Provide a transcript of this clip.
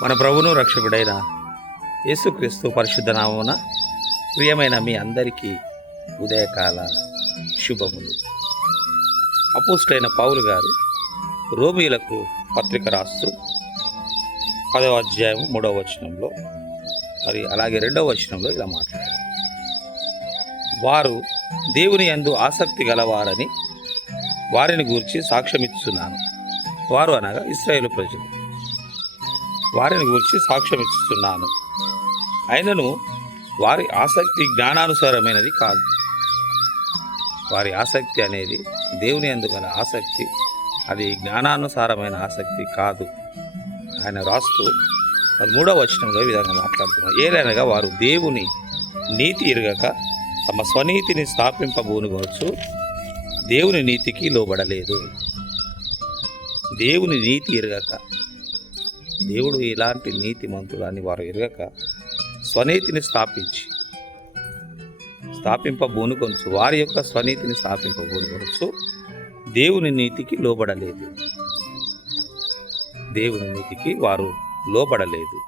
మన ప్రభువును రక్షకుడైన యేసుక్రీస్తు పరిశుద్ధ నామమున ప్రియమైన మీ అందరికీ ఉదయకాల శుభములు. అపోస్తలుడైన పౌలు గారు రోమీయులకు పత్రిక రాస్తూ 10వ అధ్యాయం 3వ వచనంలో మరి అలాగే 2వ వచనంలో ఇలా మాట్లాడారు. వారు దేవుని యందు ఆసక్తి గలవారని వారిని గూర్చి సాక్ష్యమిస్తున్నాను. వారు అనగా ఇశ్రాయేలు ప్రజలు. వారిని గురించి సాక్ష్యం ఇస్తున్నాను. అయినను వారి ఆసక్తి జ్ఞానానుసారమైనది కాదు. వారి ఆసక్తి అనేది దేవుని యందు గల ఆసక్తి, అది జ్ఞానానుసారమైన ఆసక్తి కాదు. ఆయన రాస్తూ 3వ వచనంలో ఈ విధంగా మాట్లాడుతున్నారు. ఏలనగా వారు దేవుని నీతి ఎరుగక తమ స్వనీతిని స్థాపింపబోనుకోవచ్చు, దేవుని నీతికి లోబడలేదు. దేవుని నీతి ఎరుగక, దేవుడు ఇలాంటి నీతిమంతుడు అని వారు ఎరగక స్వనీతిని స్థాపింపబోనుకొనచ్చు, వారి యొక్క స్వనీతిని స్థాపింపబోనుకొనచ్చు, దేవుని నీతికి లోబడలేదు. దేవుని నీతికి వారు లోబడలేదు.